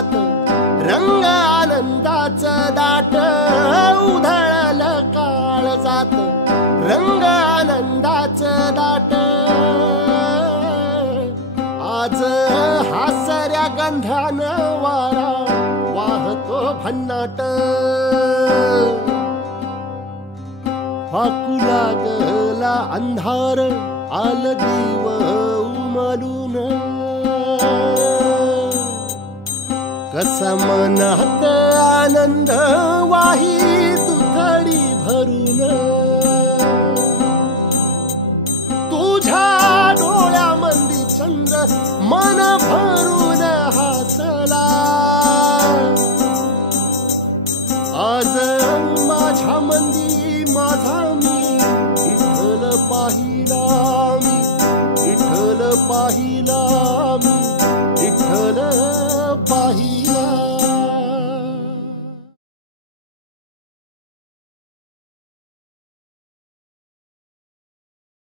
काळजात रंग आनंदाचा दाट उधळल काळजात रंग आनंदाचा दाट आज हासऱ्या गंधानं वारा वाहतो भन्नाट फाकू लागला अंधार आल दिव उमलून कसा मनात आनंद वाही तुथडी भरून तुझ्या डोळ्यामंदी चंद्र मन भरून हसला आज माझ्या मंदी माझा मी विठ्ठल पाहिला मी विठ्ठल पाहिला मी विठ्ठल पाहिला